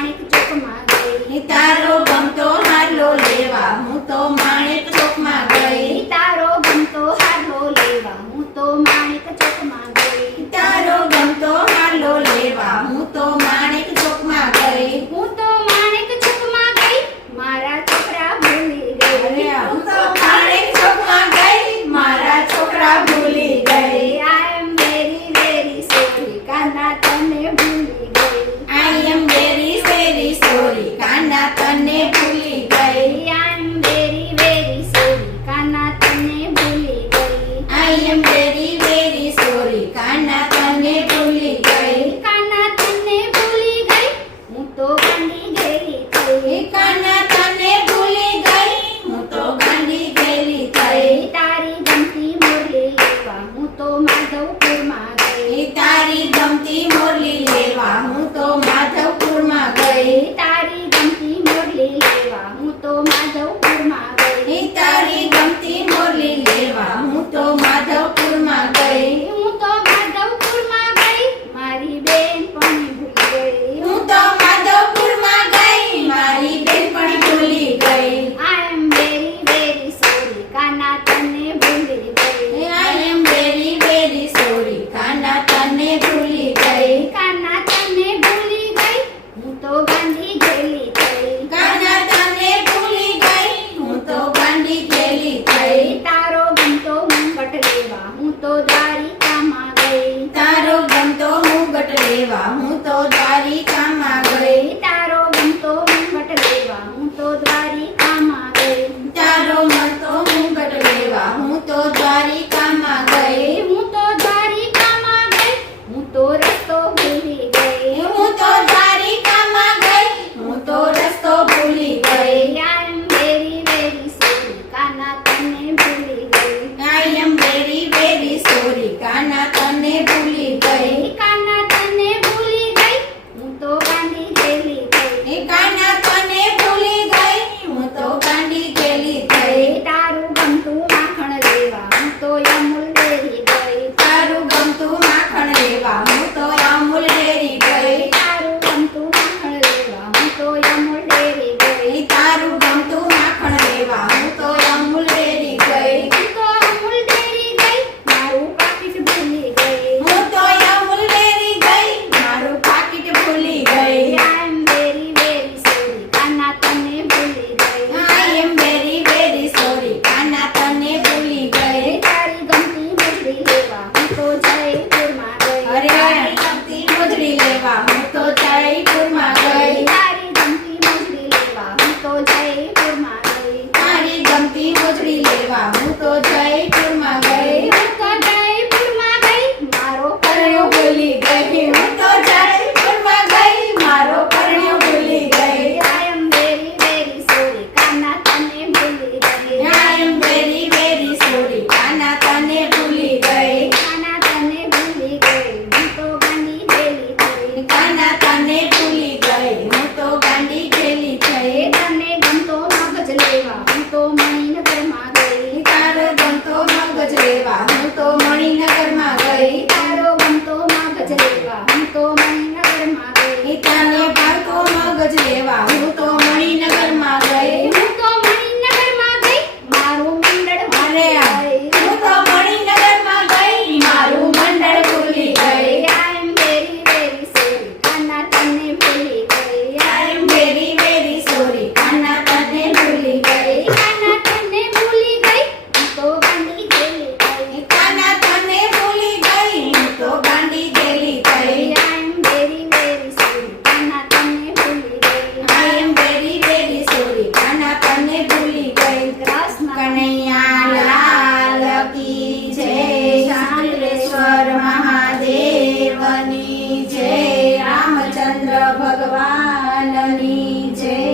માણેક ચોકમાં ગઈ તારો ગમતો હારલો લેવા હું તો માણેક ચોકમાં ગઈ તારો ગમતો હારલો લેવા હું તો માણેક ચોકમાં ગઈ તારો ગમતો હારલો લેવા હું તો માણેક ચોકમાં ગઈ હું તો માણેક ચોકમાં ગઈ મારા છોકરા ભૂલી ગઈ હું તો માણેક ચોકમાં ગઈ મારા છોકરા ભૂલી ગઈ I am very very sorry કાના તને ભૂલી ગઈ I am very very sorry કાના તને ભૂલી ગઈ I am very very sorry કાના તને ભૂલી ગઈ I am very very sorry કાના તને ભૂલી ગઈ કાના તને ભૂલી ગઈ હું તો ગાંડી ગેલી થઈ કાના તને ભૂલી ગઈ હું તો ગાંડી ગેલી થઈ તારી ગમતી મોરલી લેવા હું તો માધવપુરમાં ગઈ તારી ગમતી મોરલી લેવા હું તો માધવપુરમાં ગઈ તારી ગમતી મોરલી લેવા હું તો માધવપુરમાં ગઈ તારી ગમતી મોરલી લેવા હું તો માધવપુરમાં ગઈ હું તો માધવપુરમાં ગઈ મારી બેન પણ ભૂલી ગઈ હું તો માધવપુરમાં ગઈ મારી બેનપણી ભૂલી ગઈ I am very very sorry કાના તને ભૂલી ગઈ I am very very sorry કાના તને ભૂલી ગઈ કાના તને ભૂલી ગઈ હું તો ગાંધી ગેલી થઈ કાના તને ભૂલી ગઈ હું તો ગાંડી ગેલી થઈ તારો ગમતો મુંગટ લેવા હું તો દ્વારિકામાં ગઈ તારો ગમતો મુગટ લેવા હું તો દ્વારિકામાં ગઈ તારો ગમતો મુંગટ લેવા હું તો દ્વારિકામાં ગઈ તારો મળતો મુગટ લેવા હું તો દ્વારિકામાં ગઈ હું તો દ્વારિકામાં ગઈ હું તો રસ્તો ભૂલી ગઈ હું તો દ્વારિકામાં ગઈ હું તો રસ્તો ભૂલી ગઈ I am very very sorry કાના તને ભૂલી ગઈ I am very very sorry કાના તને ભૂલી ગઈ કાના તને ભૂલી ગઈ હું તો ગાંડી ગેલી થઈ કાના તને ભૂલી ગઈ હું તો ગાંડી ગેલી થઈ તારું ગમતું માખણ લેવા હું તો અમૂલ ડેરી ગઈ તારું ગમતું માખણ લેવા હું તો અમૂલ ડેરી ગઈ તારું ગમતું માખણ લેવા હું તો અમૂલ ડેરી ગઈ તારું ગમતું માખણ લેવા હું તો અમૂલ ડેરી ગઈ હું તો અમૂલ ડેરી ગઈ મારું પાકીટ ભૂલી ગઈ હું તો અમૂલ ડેરી ગઈ મારું પાકીટ ભૂલી ગઈ I am very very sorry કાના તને ભૂલી ગઈ I am very very sorry કાના તને ભૂલી ગઈ તારી ગમતી મોરલી લેવા હું તો જયપુરમાં ગઈ અરે તારી ગમતી મોજડી લેવા હું તો જયપુરમાં ગઈ તારી ગમતી મોરલી લેવા હું તો જયપુરમાં ગઈ તારી ગમતી મોજડી લેવા હું તો જયપુરમાં ગઈ હું તો જયપુરમાં ગઈ મારો પરણ્યો ભૂલી ગઈ હું તો જયપુરમાં ગઈ મારો પરણ્યો ભૂલી ગઈ I am very very sorry કાના તને ભૂલી ગઈ I am very very sorry કાના તને ભૂલી ગઈ કાના તને ભૂલી ગઈ હું તો ગાંડી ગેલી થઈ કાના તને ભૂલી ગઈ હું તો ગાંડી ગેલી થઈ તને ગમતો મગજ લેવા હું તો મણિનગરમાં ગઈ તારો ગમતો મગજ લેવા હું તો મણિનગરમાં ગઈ તારો ગમતો મગજ લેવા હું તો મણિનગરમાં ગઈ તને ભાવતો મગજ લેવા હું તો મણિનગરમાં